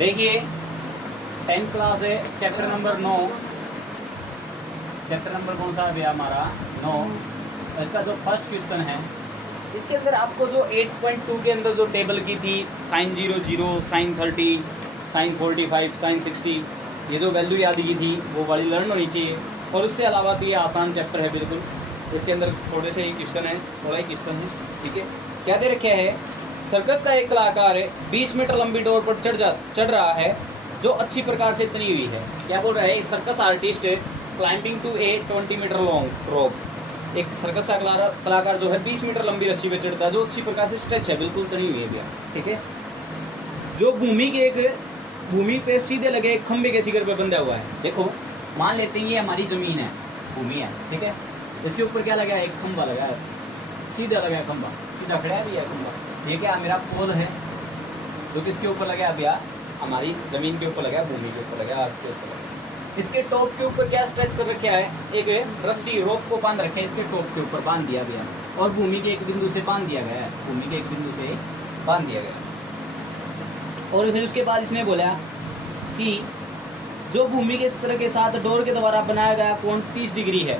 देखिए 10th class है, chapter number 9, chapter number कौन सा है भैया हमारा 9। इसका जो फर्स्ट क्वेश्चन है, इसके अंदर आपको जो 8.2 के अंदर जो टेबल की थी sin 00, sin 30, sin 45, sin 60, ये जो वैल्यू याद की थी वो वाली लर्न होनी चाहिए। और उससे अलावा तो ये आसान चैप्टर है बिल्कुल। इसके अंदर थोड़े से ही क्वेश्चन है, 16 क्वेश्चन है, ठीक है। क्या दे रखे है, सर्कस का एक कलाकार है 20 मीटर लंबी डोर पर चढ़ रहा है जो अच्छी प्रकार से तनी हुई है। क्या बोल रहा है, एक circus artist climbing to a 20 meter long rope. एक सर्कस का कलाकार जो है 20 मीटर लंबी रस्सी पे चढ़ता है जो अच्छी प्रकार से स्ट्रेच है, बिल्कुल तनी हुई है भैया, ठीक है। जो भूमि पे सीधे लगे एक खंबे के शिखर पे बंधा हुआ है। देखो मान लेते हैं ये हमारी जमीन है, भूमि है, ठीक है। इसके ऊपर क्या लगा है, एक खंबा लगा है, सीधा लगा है खंबा, सीधा खड़ा है भैया खंबा। ये क्या मेरा पोल है जो किसके ऊपर लगा है भैया, हमारी जमीन के ऊपर लगा है, भूमि के ऊपर लगा है, आपके ऊपर लगा है। इसके टॉप के ऊपर क्या स्ट्रेच कर रखा है, एक रस्सी रोप को बांध रखे है, इसके टॉप के ऊपर बांध दिया गया और भूमि के एक बिंदु से बांध दिया गया है, भूमि के एक बिंदु से बांध दिया गया। और फिर उसके बाद इसने बोला कि जो भूमि के सतह के साथ डोर के द्वारा बनाया गया कोण 30 डिग्री है।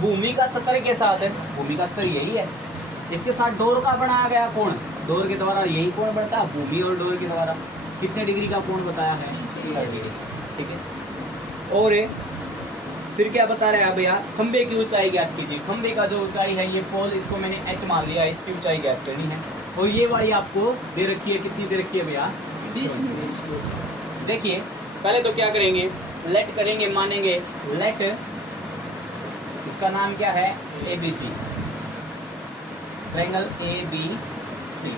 भूमि का सतह के साथ, भूमि का सतह यही है, इसके साथ डोर का बनाया गया कोण, डोर के द्वारा यही कोण बढ़ता है। भूमि और डोर के द्वारा कितने डिग्री का कोण बताया है, 30 डिग्री, ठीक है। और फिर क्या बता रहा है भैया, खंबे की ऊंचाई ज्ञात कीजिए। खंबे का जो ऊंचाई है, ये पोल, इसको मैंने h मान लिया, इसकी ऊंचाई ज्ञात करनी है। और ये वाली आपको दे रखी है, कितनी दे रखी है भैया, 20 मीटर। देखिए पहले तो क्या करेंगे, लेट करेंगे, मानेंगे लेट, इसका नाम क्या है, ABC, ट्रायंगल ABC।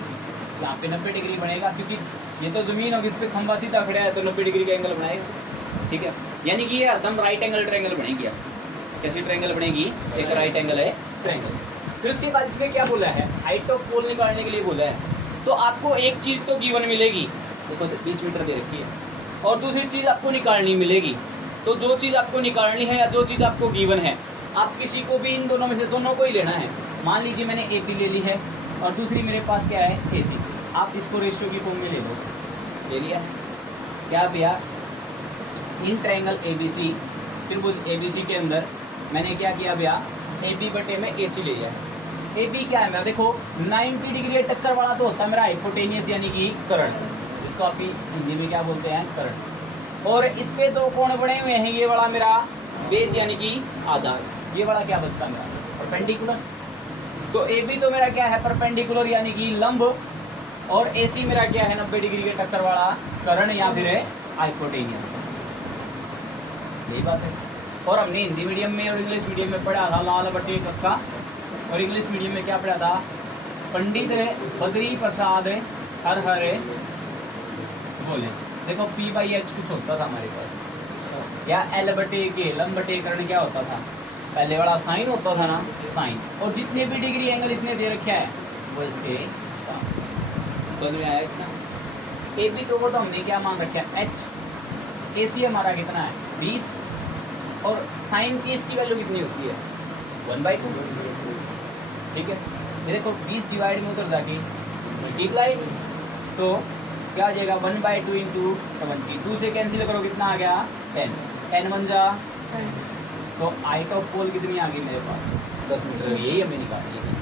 यहाँ पे 90 डिग्री बनेगा क्योंकि ये तो जमीन होगी, इस पे खंबा सीधा खड़ा है तो 90 डिग्री का एंगल बनाएगा, ठीक है। यानी कि ये हरदम राइट एंगल ट्रायंगल बनेगी। कैसी ट्रायंगल बनेगी, एक राइट एंगल है ट्रायंगल। फिर उसके बाद इसमें क्या बोला है, हाइट ऑफ पोल निकालने के लिए बोला है। तो आपको एक चीज़ तो गिवन मिलेगी, देखो 20 मीटर दे रखी है, और दूसरी चीज़ आपको निकालनी मिलेगी। तो जो चीज़ आपको निकालनी है या जो चीज़ आपको गिवन है, आप किसी को भी इन दोनों में से दोनों को ही लेना है। मान लीजिए मैंने AP ले ली है और दूसरी मेरे पास क्या है, AC। आप इसको रेशियो की फॉर्म में ले लो, ले लिया क्या भैया, इन ट्रायंगल ABC, त्रिभुज ABC के अंदर मैंने क्या किया भैया, AB बटे में AC ले लिया। AB क्या है मेरा, देखो 90 डिग्री टक्कर वाला तो होता है मेरा हाइपोटेनियस यानी कि कर्ण, जिसको आप हिंदी में क्या बोलते हैं, कर्ण। और इस पे दो कोण बने हुए हैं, ये वाला मेरा बेस यानी कि आधार, ये वाला क्या बचता है मेरा, परपेंडिकुलर। तो AB तो मेरा क्या है, परपेंडिकुलर यानी कि लंब, और AC मेरा क्या है, 90 डिग्री के टक्कर वाला कर्ण या फिर हाइपोटेनियस। यही बात है। और हमने हिंदी मीडियम में और इंग्लिश मीडियम में पढ़ा था लाल बटे कक्का, और इंग्लिश मीडियम में क्या पढ़ा था, पंडित बद्री प्रसाद हर हरे बोले। देखो P/H कुछ होता था हमारे पास, या L बटे के लंब बटे कर्ण क्या होता था, पहले वाला साइन होता था ना, साइन। और जितने भी डिग्री एंगल इसने दे रखा है वो इसके साथ। समझ में आया इतना। AB तो वो तो हमने क्या मान रखा है, H। AC हमारा कितना है, 20, और साइन की इसकी वैल्यू कितनी होती है, 1/2, ठीक है। ये देखो 20 डिवाइड में उधर जाके मल्टीप्लाई, तो क्या आ जाएगा, 1/2 इंटू 72 से कैंसिल करो, कितना आ गया, 10, 10 1 जा, तो हाइट ऑफ पोल कितनी आ गई मेरे पास, 10 मीटर। यही हमें निकालनी है।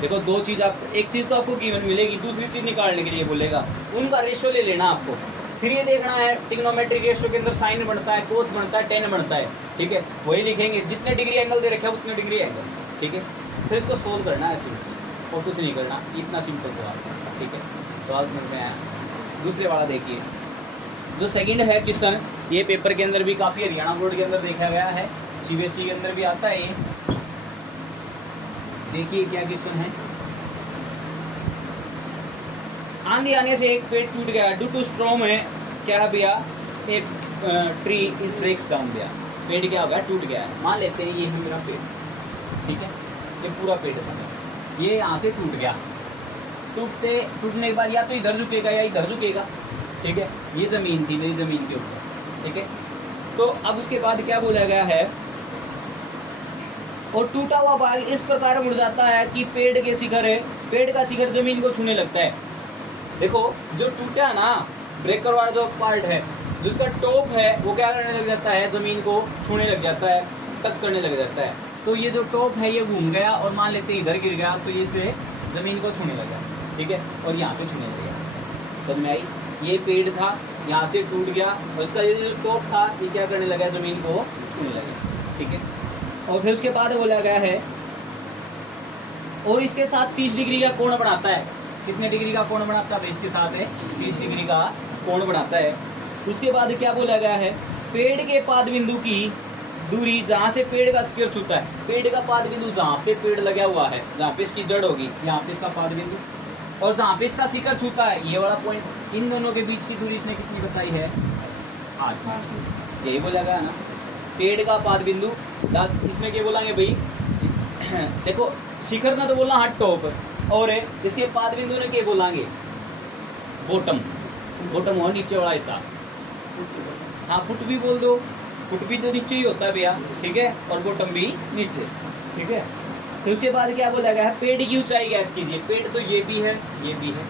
देखो दो चीज़, आप एक चीज़ तो आपको गिवन मिलेगी, दूसरी चीज़ निकालने के लिए बोलेगा, उनका रेशियो ले लेना आपको। फिर ये देखना है ट्रिग्नोमेट्रिक रेशियो के अंदर साइन बनता है, कोस बनता है, टेन बनता है, ठीक है। वही लिखेंगे, जितने डिग्री एंगल दे रखे हैं उतने डिग्री एंगल, ठीक है। फिर इसको सोल्व करना है सिंपल, और कुछ नहीं करना, इतना सिंपल सवाल, ठीक है। सवाल समझ में आया। दूसरे वाला देखिए, जो सेकंड है क्वेश्चन, ये पेपर के अंदर भी काफ़ी, हरियाणा बोर्ड के अंदर देखा गया है, CBSE के अंदर भी आता है ये। देखिए क्या क्वेश्चन है, आंधी आने से एक पेड़ टूट गया, ड्यू टू स्ट्रॉम है क्या भैया, एक ट्री इज ब्रेक्स डाउन गया, पेड़ क्या होगा, टूट गया। मान लेते हैं ये है मेरा पेड़, ठीक है, ये पूरा पेड़ था, ये यहाँ से टूट गया। टूटने के बाद या तो इधर झुकेगा या इधर झुकेगा, ठीक है। ये ज़मीन थी मेरी, ज़मीन के ऊपर, ठीक है। तो अब उसके बाद क्या बोला गया है, और टूटा हुआ भाग इस प्रकार मुड़ जाता है कि पेड़ का शिखर ज़मीन को छूने लगता है। देखो जो टूटा ना, ब्रेकर वाला जो पार्ट है, जिसका टॉप है वो क्या करने लग जाता है, ज़मीन को छूने लग जाता है, टच करने लग जाता है। तो ये जो टॉप है ये घूम गया और मान लेते हैं इधर गिर गया, तो ये से ज़मीन को छूने लगा, ठीक है, और यहाँ पे छूने लग गया। समझ में आई? ये पेड़ था, यहाँ से टूट गया और इसका ये जो टॉप था ये क्या करने लगा, ज़मीन को छूने लगा, ठीक है। और फिर उसके बाद बोला गया है और इसके साथ 30 डिग्री का कोण बनाता है। कितने डिग्री का कोण बनाता है? इसके साथ है 30 डिग्री का कोण बनाता है। उसके बाद क्या बोला गया है, पेड़ के पाद बिंदु की दूरी जहाँ से पेड़ का शिखर छूता है, पेड़ का पाद बिंदु जहाँ पे पेड़ लगा हुआ है, जहाँ पे इसकी जड़ होगी, यहाँ पे इसका पाद बिंदु, और जहाँ पे इसका शिखर छूता है ये वाला पॉइंट, इन दोनों के बीच की दूरी इसने कितनी बताई है? 8। यही बोला गया ना, पेड़ का पाद बिंदु। इसमें क्या बोलेंगे भाई, देखो शिखर ने तो बोलना हाथ टॉप, और इसके पाद बिंदु ने क्या बोलेंगे? बॉटम। बॉटम हो नीचे वाला हिस्सा, हाँ फुट भी बोल दो, फुट भी तो नीचे ही होता है भैया, ठीक है, और बॉटम भी नीचे, ठीक है। तो उसके बाद क्या बोला गया है, पेड़ की ऊंचाई ज्ञात कीजिए। पेड़ तो ये भी है, ये भी है,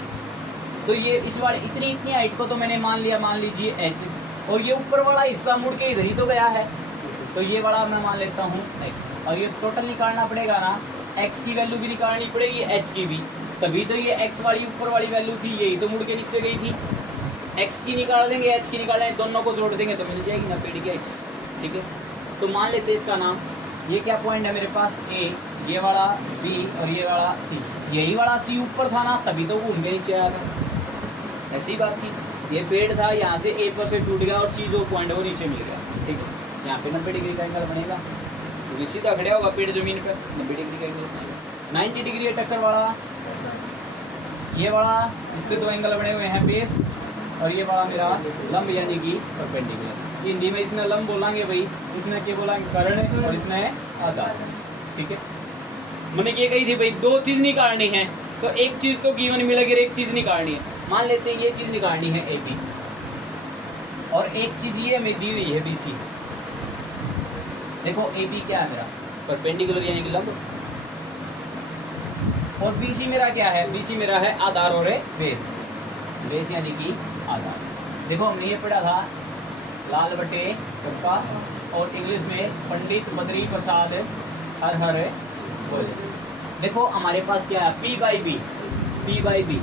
तो ये इस वाले इतनी हाइट को तो मैंने मान लिया, मान लीजिए h, और ये ऊपर वाला हिस्सा मुड़ के इधर ही तो गया है, तो ये वाला मैं मान लेता हूँ x, और ये टोटल निकालना पड़ेगा ना, x की वैल्यू भी निकालनी पड़ेगी, h की भी, तभी तो ये x वाली ऊपर वाली वैल्यू थी, यही तो मुड़ के नीचे गई थी। x की निकाल देंगे, h की निकाल देंगे, दोनों को जोड़ देंगे तो मिल जाएगी ना पेड़ की h, ठीक है। तो मान लेते हैं इसका नाम, ये क्या पॉइंट है मेरे पास A, ये वाला B और ये वाला C। यही वाला C ऊपर था ना, तभी तो घूम के नीचे आया था, ऐसी बात थी। ये पेड़ था, यहाँ से A पर से टूट गया और C जो पॉइंट है वो नीचे मिल गया, ठीक है। यहाँ पे 90 डिग्री का एंगल बनेगा, तो सीधा खड़ा होगा पेड़ जमीन पर, 90 डिग्री का एंगल बनेगा। 90 डिग्री है टक्कर वाला, ये वाला, इस पर 2 एंगल बने हुए हैं, बेस, और ये वाला मेरा लंब यानी कि परपेंडिकुलर। हिंदी में इसने लंब बोलेंगे भाई, इसने क्या बोलेंगे? कर्ण, और इसने आधार, ठीक है। मैंने ये कही थी भाई 2 चीज़ निकालनी है, तो एक चीज़ तो गिवन मिलेगी, एक चीज़ निकालनी है। मान लेते हैं ये चीज़ निकालनी है AB, और एक चीज़ ये हमें दी हुई है BC। देखो AB क्या है मेरा? परपेंडिकुलर यानी कि लंब, और BC मेरा क्या है? BC मेरा है आधार और बेस, बेस यानी कि आधार। देखो हमने ये पढ़ा था लाल बटे कप्पा, और इंग्लिश में पंडित बद्री प्रसाद हर हर बोले। देखो हमारे पास क्या है, P बाई बी,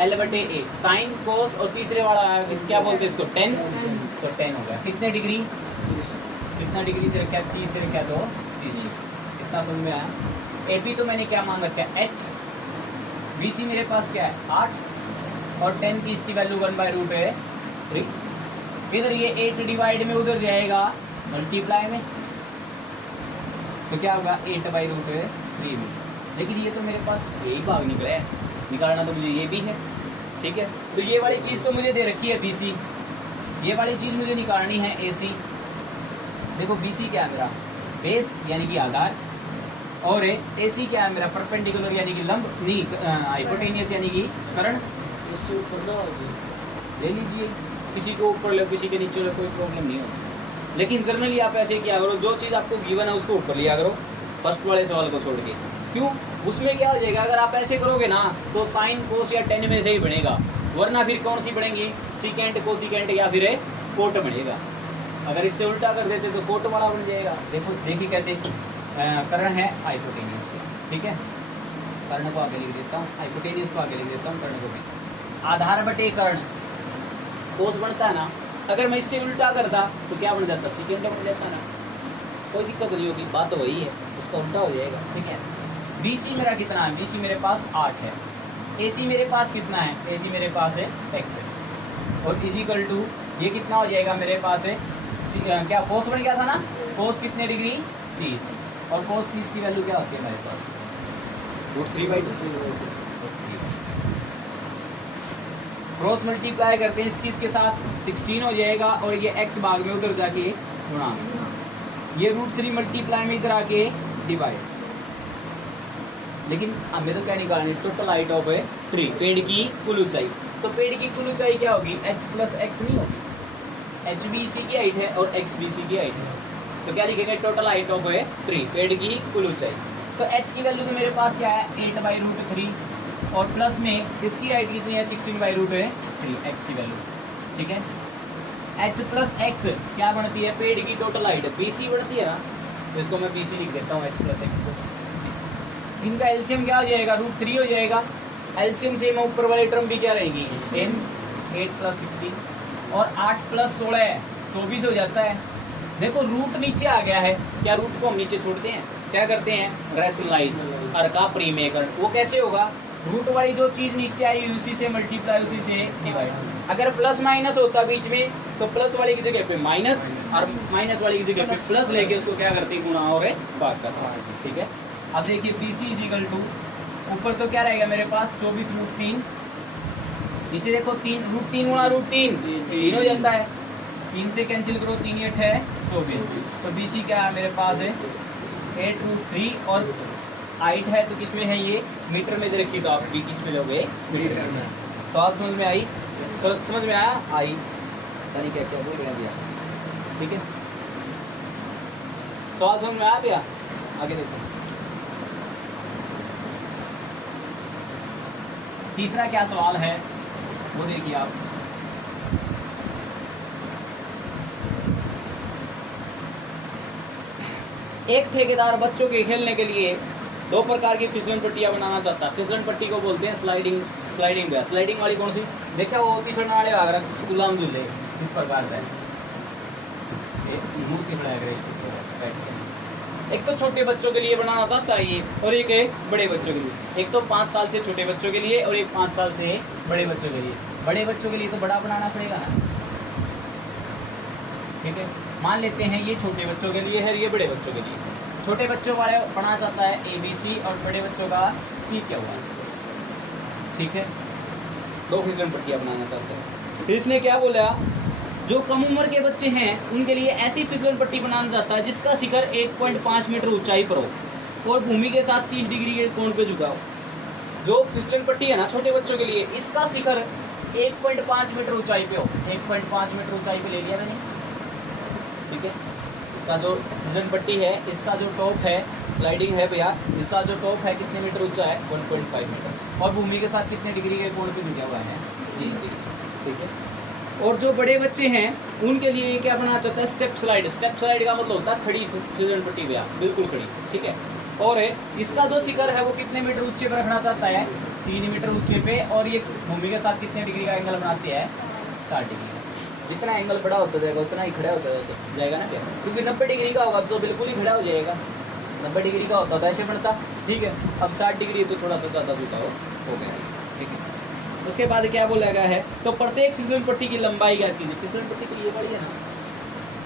L बटे A, साइन कोस, और तीसरे वाला है इस क्या बोलते हैं इसको? 10, तो 10 हो गया। कितने डिग्री? कितना डिग्री दे रखा है? 30 दे रखा है, तो 30। कितना समझ में आया? AP तो मैंने क्या मान रखा है? H। BC मेरे पास क्या है? 8, और 10 की इसकी वैल्यू 1/√3। इधर ये 8 डिवाइड में उधर जाएगा मल्टीप्लाई में, तो क्या होगा? 8/√3 में। लेकिन ये तो मेरे पास यही भाग निकला है, निकालना तो मुझे ये भी है, ठीक है। तो ये वाली चीज़ तो मुझे दे रखी है BC, ये वाली चीज़ मुझे निकालनी है AC। देखो BC क्या है मेरा? बेस यानी कि आधार, और AC क्या है मेरा? परपेंडिकुलर यानी कि लंब, नहीं हाइपोटेनियस यानी कि कर्ण। इससे ऊपर ना ले लीजिए, किसी को ऊपर ले, किसी के नीचे ले, कोई प्रॉब्लम नहीं होगी। लेकिन जनरली आप ऐसे किया करो, जो चीज़ आपको गिवन है उसको ऊपर लिया करो, फर्स्ट वाले सवाल को छोड़ के। क्यों? उसमें क्या हो जाएगा, अगर आप ऐसे करोगे ना तो साइन कोस या टेन में से ही बनेगा, वरना फिर कौन सी बनेगी? सीकेंट, कोसिकेंट या फिर कोट बनेगा। अगर इससे उल्टा कर देते तो कोट वाला बन जाएगा। देखो देखिए कैसे कर्ण है हाइपोटेनियस के, ठीक है। कर्ण को आगे लिख देता हूँ, हाइपोटेनियस को आगे लिख देता हूँ, कर्ण को पीछे। आधार बटे कर्ण कोस बनता है ना, अगर मैं इससे उल्टा करता तो क्या बन जाता? सीकेंट बन जाता ना, कोई दिक्कत नहीं होगी, बात तो वही है, उसका उल्टा हो जाएगा, ठीक है। BC मेरा कितना है? BC मेरे पास 8 है। AC मेरे पास कितना है? AC मेरे पास है x है, और इजिकल टू ये कितना हो जाएगा मेरे पास है? क्या कोस बन गया था ना, कोस कितने डिग्री? 30, और कोस 30 की वैल्यू क्या होती है मेरे पास? √3/2। क्रॉस मल्टीप्लाई करते हैं इसके साथ 16 हो जाएगा, और ये x भाग में उधर जाके गुणा, ये √3 मल्टीप्लाई में इधर आके डिवाइड। लेकिन हमें तो क्या निकालनी? टोटल हाइट ऑफ है 3, पेड़ की कुल ऊंचाई। तो पेड़ की कुल ऊंचाई क्या होगी? h + x नहीं होगी, h BC की हाइट है और x BC की हाइट है, तो क्या लिखेंगे? टोटल हाइट ऑफ है 3, पेड़ की कुल ऊंचाई। तो h की वैल्यू तो मेरे पास क्या है? 8/√3, और प्लस में इसकी हाइट कितनी है 16/√3 x की वैल्यू, ठीक है। h प्लस x क्या बनती है, पेड़ की टोटल हाइट BC बनती है ना, तो इसको मैं BC लिख देता हूँ h प्लस x को। इनका एलसीएम क्या हो जाएगा, √3 हो जाएगा। एलसीएम सेम, ऊपर वाली टर्म भी क्या रहेगी सेम, 8 + 16 और 8 + 16 24 हो जाता है। देखो रूट नीचे आ गया है, क्या रूट को हम नीचे छोड़ते हैं, क्या करते हैं रैशनलाइज, हर का प्रीमेकरण। वो कैसे होगा, रूट वाली जो चीज़ नीचे आई उसी से मल्टीप्लाई, उसी से डिवाइड। अगर प्लस माइनस होता बीच में तो प्लस वाली की जगह पे माइनस और माइनस वाली की जगह पे प्लस लेके उसको क्या करते हैं गुणा और भाग करते हैं, ठीक है। अब देखिए BC = ऊपर तो क्या रहेगा मेरे पास 24√3, नीचे देखो 3 √3 गुणा √3 3 हो जाता है, 3 से कैंसिल करो, 3 8 है 24। तो BC क्या है मेरे पास है 8√3 और हाइट है तो किस में है ये मीटर में दे रखी, तो आप भी किस में लोगे मीटर में। सवाल समझ में आई, समझ में आया, आई यानी क्या क्या बोल रहे हैं, ठीक है। सवाल समझ में आया भैया, आगे देखो। तीसरा क्या सवाल है वो देखिए आप, एक ठेकेदार बच्चों के खेलने के लिए 2 प्रकार की फिसलन पट्टियां बनाना चाहता है। फिसलन पट्टी को बोलते हैं स्लाइडिंग स्लाइडिंग वाली कौन सी, देखा वो तीसरे वाले आगरा स्कूल में झूले इस प्रकार का एक तो छोटे बच्चों के लिए बनाना चाहता है ये, और एक है बड़े बच्चों के लिए। एक तो 5 साल से छोटे बच्चों के लिए और एक 5 साल से बड़े बच्चों के लिए। बड़े बच्चों के लिए तो बड़ा बनाना पड़ेगा ना, ठीक है। मान लेते हैं ये छोटे बच्चों के लिए है, ये बड़े बच्चों के लिए। छोटे बच्चों वाले बनाना चाहता है ABC और बड़े बच्चों का P क्या हुआ, ठीक है। 2 फिसलन पट्टियाँ बनाना चाहते हैं। फिर इसने क्या बोला, जो कम उम्र के बच्चे हैं उनके लिए ऐसी फिसलन पट्टी बनाना चाहता है जिसका शिखर 1.5 मीटर ऊंचाई पर हो और भूमि के साथ 30 डिग्री के कोण पे झुका हो। जो फिसलन पट्टी है ना छोटे बच्चों के लिए, इसका शिखर 1.5 मीटर ऊंचाई पे हो, 1.5 मीटर ऊंचाई पे ले लिया मैंने, ठीक है। इसका जो फिसलन पट्टी है, इसका जो टॉप है स्लाइडिंग है भैया, इसका जो टॉप है कितने मीटर ऊंचा है 1.5 मीटर और भूमि के साथ कितने डिग्री के कोण पे झुका हुआ है 30 डिग्री, ठीक है। और जो बड़े बच्चे हैं उनके लिए क्या बनाना चाहता है स्टेप स्लाइड। स्टेप स्लाइड का मतलब होता है खड़ी फिसलन पट्टी भैया, बिल्कुल खड़ी, ठीक है। और इसका जो शिखर है वो कितने मीटर ऊंचे पर रखना चाहता है 3 मीटर ऊंचे पे, और ये भूमि के साथ कितने डिग्री का एंगल बनाते हैं 60 डिग्री। जितना एंगल बड़ा होता जाएगा उतना ही खड़ा होता जाएगा ना भैया, क्योंकि 90 डिग्री का होगा तो बिल्कुल ही खड़ा हो जाएगा। 90 डिग्री का होता तो ऐसे बनता, ठीक है। अब 60 डिग्री तो थोड़ा सा ज़्यादा झुका हो गया, ठीक है। उसके बाद क्या बोला गया है, तो प्रत्येक फिसलन पट्टी की लंबाई क्या कीजिए। फिसलन पट्टी की ये वाली है ना,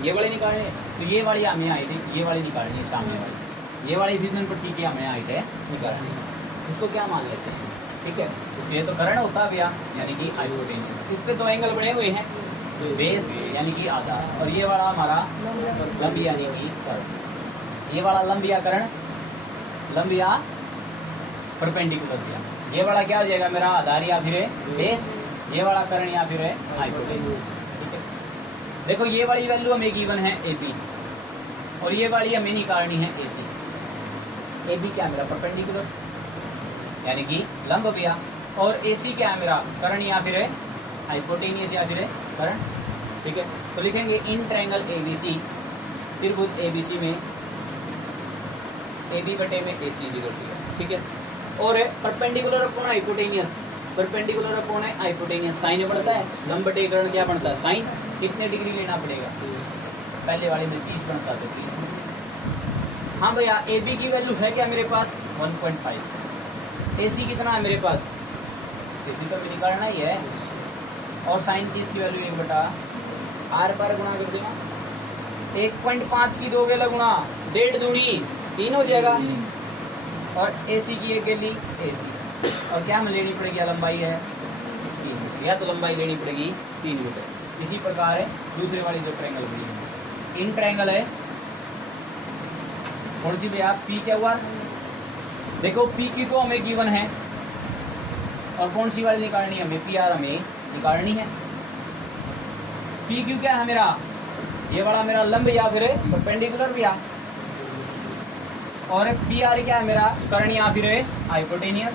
ये वाली निकालनी है, तो ये वाली हमें हाइट है, ये वाली निकालनी है सामने वाली, ये वाली फिसलन पट्टी की हमें हाइट है निकालनी है। इसको क्या मान लेते हैं, ठीक है। इसलिए तो कर्ण होता है भैया, यानी कि हाइपोटेन्यूज। इस पे 2 एंगल बने हुए हैं, बेस यानी कि आधार, और ये वाला हमारा लंब यानी कि कर्ण। ये वाला लंब या कर्ण, लंब या परपेंडिकुलर दिया। ये वाला क्या हो जाएगा मेरा आधार या फिर बेस, ये वाला कर्ण या फिर हाइपोटेन्यूज, ठीक है। देखो ये वाली वैल्यू हमें गिवन है AB और ये वाली हमें निकालनी है AC। AB क्या मेरा परपेंडिकुलर यानी कि लंब भैया, और AC क्या है मेरा कर्ण या फिर हाइपोटेन्यूज या फिर कर्ण, ठीक है। तो लिखेंगे इन ट्रायंगल ABC, त्रिभुज ABC में AB बटे में AC = ठीक है। और perpendicular upon hypotenuse, perpendicular upon hypotenuse sine बढ़ता है, लंब बटे कर्ण क्या बनता है साइन। कितने डिग्री लेना पड़ेगा, पहले वाले में 30 बनता तो 30। हाँ भैया AB की वैल्यू है क्या मेरे पास 1.5, AC कितना है मेरे पास, AC तो निकालना ही है, और साइन 30 की वैल्यू 1/r पर गुणा कर देना, 1.5 की 2 गेला गुणा 1.5 दूनी 3 हो जाएगा, और AC की 1 गेली AC, और क्या हमें लेनी पड़ेगी, लंबाई है 3 मीटर, या तो लंबाई लेनी पड़ेगी 3 मीटर। इसी प्रकार है दूसरे वाली जो ट्रायंगल बनी है, इन ट्रायंगल है कौन सी भैया P क्या हुआ, देखो P की तो हमें गिवन है, और कौन सी वाली निकालनी है हमें PR हमें निकालनी है। PQ क्या है मेरा, ये वाला मेरा लंब या फिर परपेंडिकुलर भैया, और PR क्या है मेरा कर्ण या फिर हाइपोटेनियस,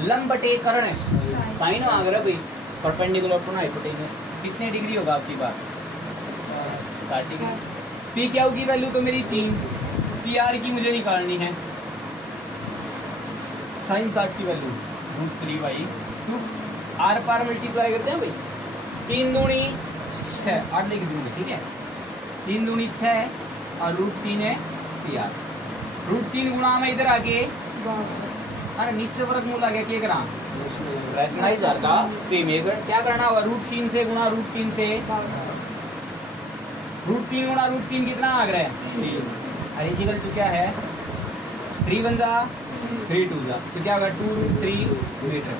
लंब बटे कर्ण साइन आ गया भाई, परपेंडिकुलर टू हाइपोटेन्यूस। कितने डिग्री होगा आपकी बात? 60 डिग्री। पी क्यू की वैल्यू तो मेरी 3, पी आर की मुझे निकालनी है साइन 60 की वैल्यू √3/2 आर पार मल्टीप्लाई करते हैं भाई, 3 दूनी 6, 8 लिख दूंगी, ठीक है। 3 दूनी 6 और √3 है पी आर। √3 गुणा में इधर आके अरे नीचे वर्गमूल आ गया, क्या करा रैशनलाइजर का प्रीमेयर क्या करना होगा, √3 से गुणा √3 से, √3 गुणा √3 कितना आ रहा है 3, अरे इक्वल टू क्या है 3 1 जा 3 2 जा, तो क्या होगा 2√3 मीटर।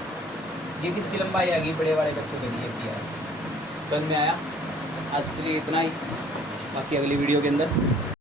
ये किसकी लंबाई आ गई? बड़े वाले बच्चों के लिए किया। समझ में आया? आज के लिए इतना ही, बाकी अगली वीडियो के अंदर